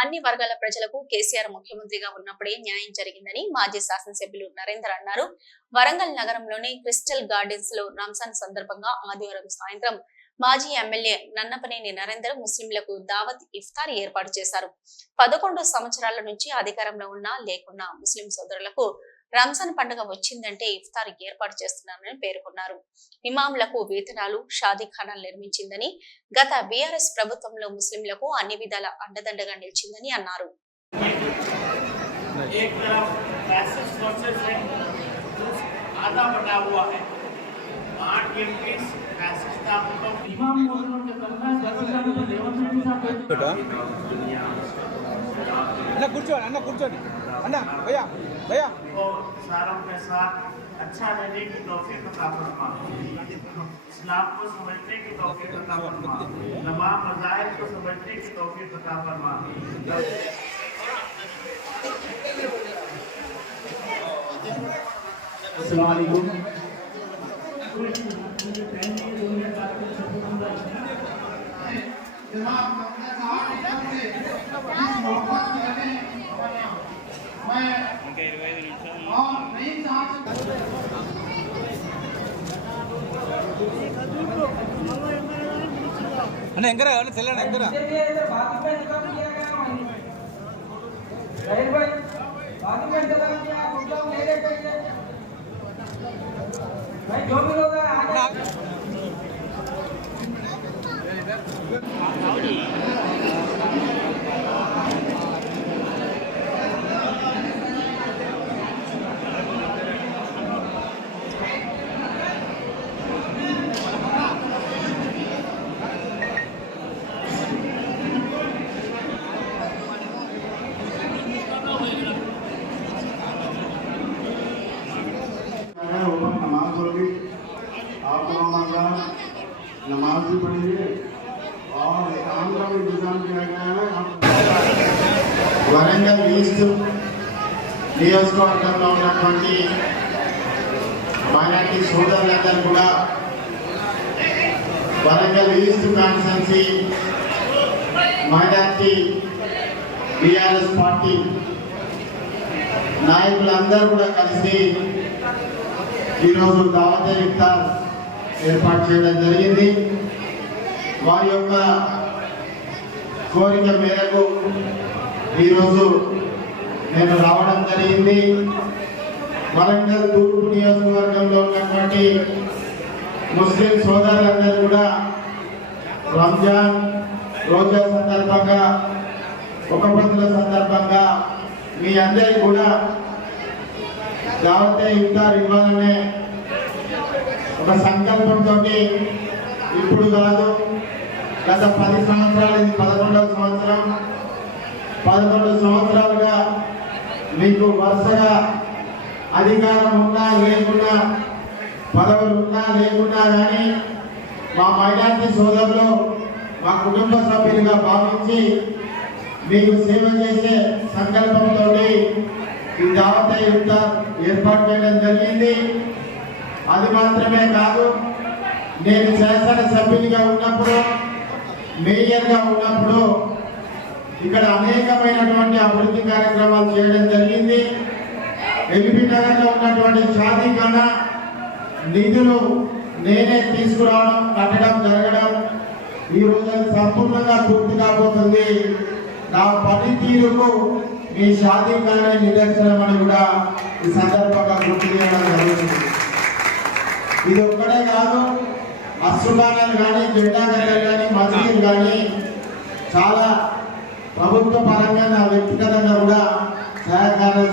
అన్ని వర్గాల ప్రజలకు కేసీఆర్ ముఖ్యమంత్రిగా ఉన్నప్పుడే న్యాయం జరిగిందని మాజీ శాసనసభ్యులు నరేందర్ అన్నారు. వరంగల్ నగరంలోని క్రిస్టల్ గార్డెన్స్ లో రంజాన్ సందర్భంగా ఆదివారం సాయంత్రం మాజీ ఎమ్మెల్యే నన్నపనేని నరేందర్ ముస్లింలకు దావత్ ఇఫ్తార్ ఏర్పాటు చేశారు. 11 సంవత్సరాల నుంచి అధికారంలో ఉన్నా లేకున్నా ముస్లిం సోదరులకు రంజాన్ పండుగ వచ్చిందంటే ఇఫ్తార్ ఏర్పాటు చేస్తున్నారని పేర్కొన్నారు. ఇమాంలకు వేతనాలు, షాదీఖానాలు నిర్మించిందని, గత బీఆర్ఎస్ ప్రభుత్వంలో ముస్లింలకు అన్ని విధాల అండదండగా నిలిచిందని అన్నారు. अन्न कुर्चोंడి अन्न भैया भैया सारों के साथ अच्छा रहने की तौफीक अता फरमा, इस्लाम को समझने की तौफीक अता फरमा, तमाम मज़ाहिब को समझने की तौफीक अता फरमा। अस्सलाम वालेकुम। అన్న ఎంకరా అన్న తెల్లన్న ఎంకరా नमाज भी पढ़ी है और काम का भी इंतजाम किया गया है। वरंगल ईस्ट నియోజకవర్గంలో ఉన్నటువంటి మైనారిటీ సోదరులందరూ కూడా Warangal east constituency minority BRS party నాయకులందరూ కూడా కలిసి ఈరోజు దావత్ ఇఫ్తార్ ఏర్పాటు చేయడం జరిగింది. వారి యొక్క కోరిక మేరకు ఈరోజు నేను రావడం జరిగింది. వరంగల్ తూర్పు నియోజకవర్గంలో ఉన్నటువంటి ముస్లిం సోదరులందరూ కూడా రంజాన్ రోజా సందర్భంగా, ఒక పొద్దుల సందర్భంగా మీ అందరికీ కూడా దావత్ ఇఫ్తార్ ఇవ్వాలనే ఒక సంకల్పంతో ఇప్పుడు కాదు, గత 10 సంవత్సరాలు, ఇది 11వ సంవత్సరం, 11 సంవత్సరాలుగా మీకు వరుసగా అధికారం ఉన్నా లేకున్నా, పదవులు ఉన్నా లేకున్నా కానీ మా మైనారిటీ సోదరులు మా కుటుంబ సభ్యులుగా భావించి మీకు సేవ చేసే సంకల్పంతో ఈ దావత్ ఇఫ్తార్ ఏర్పాటు చేయడం జరిగింది. అది మాత్రమే కాదు, నేను శాసనసభ్యునిగా ఉన్నప్పుడు, మేయర్గా ఉన్నప్పుడు ఇక్కడ అనేకమైనటువంటి అభివృద్ధి కార్యక్రమాలు చేయడం జరిగింది. ఎల్బీ నగర్లో ఉన్నటువంటి షాదీఖానా నిధులు నేనే తీసుకురావడం, కట్టడం జరగడం ఈ రోజు సంపూర్ణంగా పూర్తి కాబోతుంది. నా పనితీరుకు మీ షాదీఖానా నిదర్శనం అని కూడా ఈ సందర్భంగా గుర్తు చేయడం జరుగుతుంది. ఇది ఒక్కడే కాదు, అశ్రుగానాలు కానీ, జెండాగడ్డలు కానీ, మసీదులు కానీ చాలా ప్రభుత్వ పరంగా, నా వ్యక్తిగతంగా కూడా సహకారం